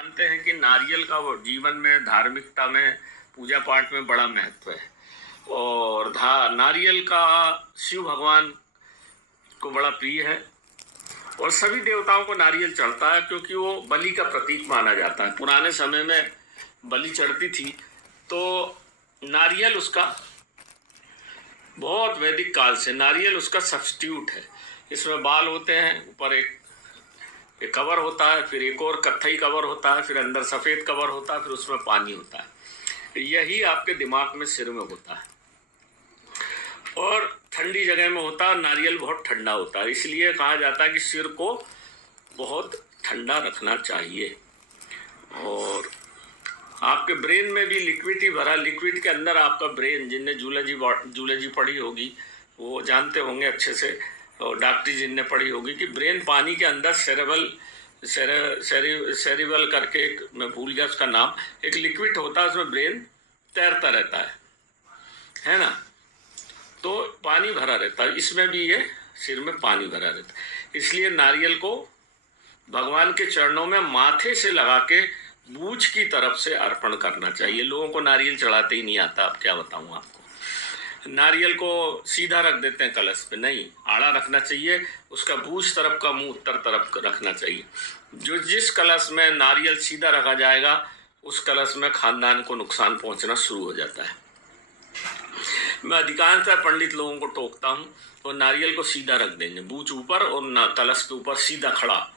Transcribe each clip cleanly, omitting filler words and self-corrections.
जानते हैं कि नारियल का वो जीवन में, धार्मिकता में, पूजा पाठ में बड़ा महत्व है। और नारियल का शिव भगवान को बड़ा प्रिय है और सभी देवताओं को नारियल चढ़ता है, क्योंकि वो बलि का प्रतीक माना जाता है। पुराने समय में बलि चढ़ती थी तो नारियल उसका, बहुत वैदिक काल से नारियल उसका सब्स्टिट्यूट है। इसमें बाल होते हैं, ऊपर एक कवर होता है, फिर एक और कत्थई कवर होता है, फिर अंदर सफ़ेद कवर होता है, फिर उसमें पानी होता है। यही आपके दिमाग में, सिर में होता है और ठंडी जगह में होता है। नारियल बहुत ठंडा होता है, इसलिए कहा जाता है कि सिर को बहुत ठंडा रखना चाहिए। और आपके ब्रेन में भी लिक्विड ही भरा, लिक्विड के अंदर आपका ब्रेन, जिनने जूलॉजी पढ़ी होगी वो जानते होंगे अच्छे से, और डॉक्टरी जिनने पढ़ी होगी कि ब्रेन पानी के अंदर सेरिबल करके एक, मैं भूल गया उसका नाम, एक लिक्विड होता है, उसमें ब्रेन तैरता रहता है ना। तो पानी भरा रहता है, इसमें भी ये सिर में पानी भरा रहता है। इसलिए नारियल को भगवान के चरणों में माथे से लगा के बूझ की तरफ से अर्पण करना चाहिए। लोगों को नारियल चढ़ाते ही नहीं आता, अब क्या बताऊं आपको। नारियल को सीधा रख देते हैं कलश पे, नहीं, आड़ा रखना चाहिए। उसका बूझ तरफ का मुंह उत्तर तरफ रखना चाहिए। जिस कलश में नारियल सीधा रखा जाएगा उस कलश में खानदान को नुकसान पहुंचना शुरू हो जाता है। मैं अधिकांश पंडित लोगों को टोकता हूँ, और नारियल को सीधा रख देंगे, बूझ ऊपर और कलश के ऊपर सीधा खड़ा।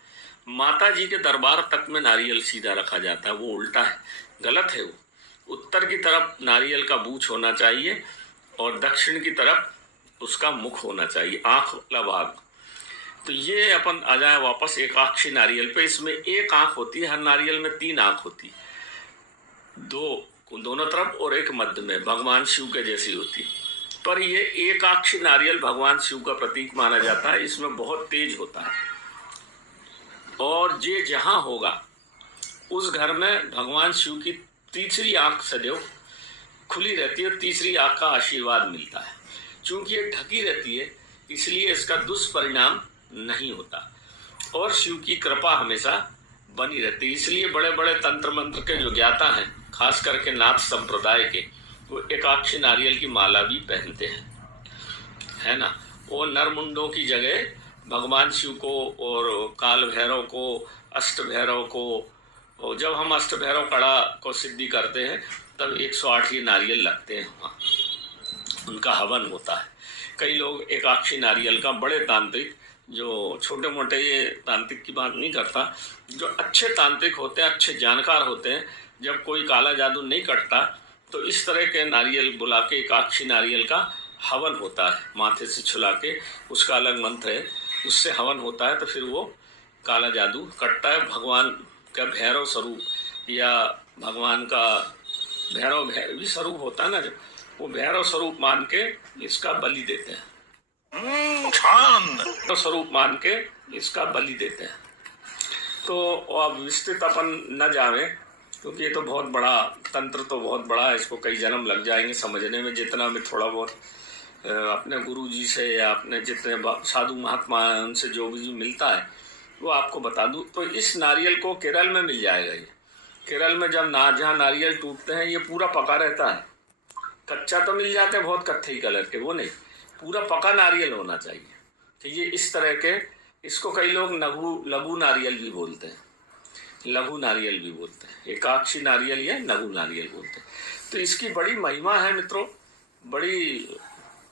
माता जी के दरबार तक में नारियल सीधा रखा जाता है, वो उल्टा है, गलत है। वो उत्तर की तरफ नारियल का बूझ होना चाहिए और दक्षिण की तरफ उसका मुख होना चाहिए, आँख वाला भाग। तो ये अपन आ जाए वापस एकाक्षी नारियल पे। इसमें एक आँख होती है, हर नारियल में 3 आँख होती है, 2 दोनों तरफ और एक मध्य में, भगवान शिव के जैसी होती। पर ये एकाक्षी नारियल भगवान शिव का प्रतीक माना जाता है। इसमें बहुत तेज होता है और ये जहाँ होगा उस घर में भगवान शिव की तीसरी आँख सदैव खुली रहती है, तीसरी आँख का आशीर्वाद मिलता है। चूंकि ये ढकी रहती है इसलिए इसका दुष्परिणाम नहीं होता और शिव की कृपा हमेशा बनी रहती है। इसलिए बड़े बड़े तंत्र मंत्र के जो ज्ञाता हैं, खास करके नाथ संप्रदाय के, वो एकाक्षी नारियल की माला भी पहनते हैं, है ना। वो नरमुंडों की जगह भगवान शिव को और काल भैरव को, अष्ट भैरव को, और जब हम अष्ट भैरव कड़ा को सिद्धि करते हैं तब 108 ही नारियल लगते हैं, वहाँ उनका हवन होता है। कई लोग एकाक्षी नारियल का, बड़े तांत्रिक, जो छोटे मोटे ये तांत्रिक की बात नहीं करता, जो अच्छे तांत्रिक होते हैं, अच्छे जानकार होते हैं, जब कोई काला जादू नहीं कटता तो इस तरह के नारियल बुला के एकाक्षी नारियल का हवन होता है, माथे से छुला के, उसका अलग मंत्र है, उससे हवन होता है, तो फिर वो काला जादू कटता है। भगवान का भैरव स्वरूप या भगवान का भैरवी स्वरूप होता है ना, जब वो भैरव स्वरूप मान के इसका बलि देते हैं, तो स्वरूप मान के इसका बलि देते हैं। तो अब विस्तृत अपन न जावे, क्योंकि ये तो बहुत बड़ा तंत्र, तो बहुत बड़ा है, इसको कई जन्म लग जाएंगे समझने में। जितना मैं थोड़ा बहुत अपने गुरु जी से या अपने जितने साधु महात्मा हैं उनसे जो भी मिलता है वो आपको बता दूं। तो इस नारियल को केरल में मिल जाएगा। ये केरल में जब जहाँ नारियल टूटते हैं ये पूरा पका रहता है, कच्चा तो मिल जाते हैं बहुत कत्थई कलर के, वो नहीं, पूरा पका नारियल होना चाहिए। तो ये इस तरह के, इसको कई लोग लघु नारियल भी बोलते हैं, लघु नारियल भी बोलते हैं, एकाक्षी नारियल या लघु नारियल बोलते हैं। तो इसकी बड़ी महिमा है मित्रों, बड़ी,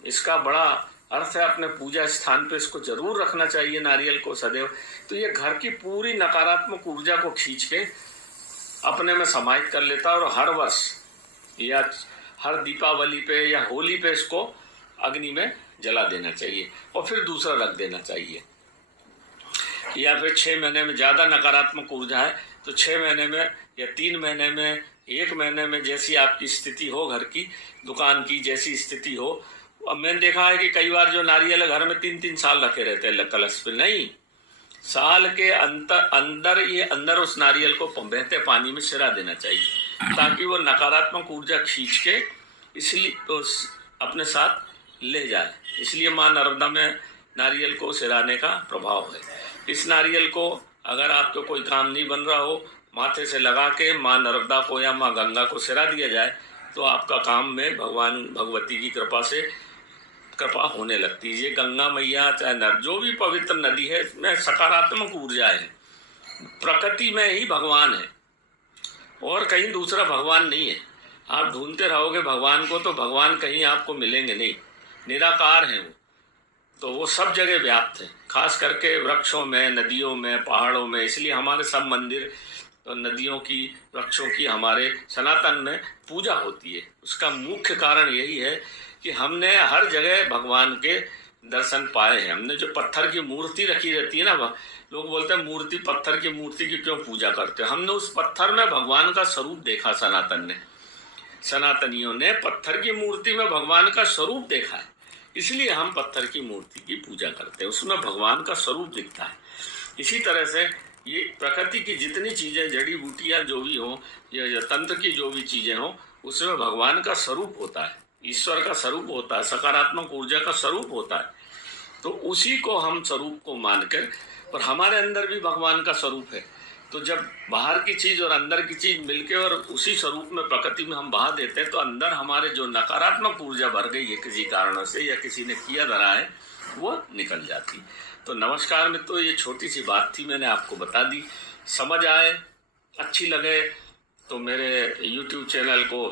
इसका बड़ा अर्थ है। अपने पूजा स्थान पे इसको जरूर रखना चाहिए नारियल को सदैव। तो ये घर की पूरी नकारात्मक ऊर्जा को खींच के अपने में समाहित कर लेता है, और हर वर्ष या हर दीपावली पे या होली पे इसको अग्नि में जला देना चाहिए और फिर दूसरा रख देना चाहिए। या फिर 6 महीने में ज़्यादा नकारात्मक ऊर्जा है तो 6 महीने में या 3 महीने में, 1 महीने में, जैसी आपकी स्थिति हो, घर की, दुकान की जैसी स्थिति हो। अब मैंने देखा है कि कई बार जो नारियल घर में 3-3 साल रखे रहते हैं कलश पे, नहीं, साल के अंदर ये अंदर उस नारियल को बहते पानी में सिरा देना चाहिए, ताकि वो नकारात्मक ऊर्जा खींच के इसलिए अपने साथ ले जाए। इसलिए माँ नर्मदा में नारियल को सिराने का प्रभाव है। इस नारियल को अगर आपको कोई काम नहीं बन रहा हो, माथे से लगा के माँ नर्मदा को या माँ गंगा को सिरा दिया जाए तो आपका काम में भगवान भगवती की कृपा से कृपा होने लगती है। ये गंगा मैया चाहे जो भी पवित्र नदी है, इसमें सकारात्मक ऊर्जा है। प्रकृति में ही भगवान है और कहीं दूसरा भगवान नहीं है। आप ढूंढते रहोगे भगवान को तो भगवान कहीं आपको मिलेंगे नहीं, निराकार हैं वो। तो वो सब जगह व्याप्त है, खास करके वृक्षों में, नदियों में, पहाड़ों में। इसलिए हमारे सब मंदिर तो नदियों की, वृक्षों की हमारे सनातन में पूजा होती है। उसका मुख्य कारण यही है कि हमने हर जगह भगवान के दर्शन पाए हैं। हमने जो पत्थर की मूर्ति रखी रहती है ना, लोग बोलते हैं मूर्ति, पत्थर की मूर्ति की क्यों पूजा करते हो? हमने उस पत्थर में भगवान का स्वरूप देखा। सनातनियों ने पत्थर की मूर्ति में भगवान का स्वरूप देखा है, इसलिए हम पत्थर की मूर्ति की पूजा करते हैं। उसमें भगवान का स्वरूप दिखता है। इसी तरह से ये प्रकृति की जितनी चीज़ें, जड़ी बूटियाँ जो भी हों या तंत्र की जो भी चीज़ें हों, उसमें भगवान का स्वरूप होता है, ईश्वर का स्वरूप होता है, सकारात्मक ऊर्जा का स्वरूप होता है। तो उसी को हम स्वरूप को मानकर, और हमारे अंदर भी भगवान का स्वरूप है। तो जब बाहर की चीज़ और अंदर की चीज़ मिलके और उसी स्वरूप में प्रकृति में हम बहा देते हैं, तो अंदर हमारे जो नकारात्मक ऊर्जा भर गई है किसी कारणों से या किसी ने किया धरा है, वो निकल जाती। तो नमस्कार मित्रों, ये छोटी सी बात थी, मैंने आपको बता दी। समझ आए, अच्छी लगे तो मेरे YouTube चैनल को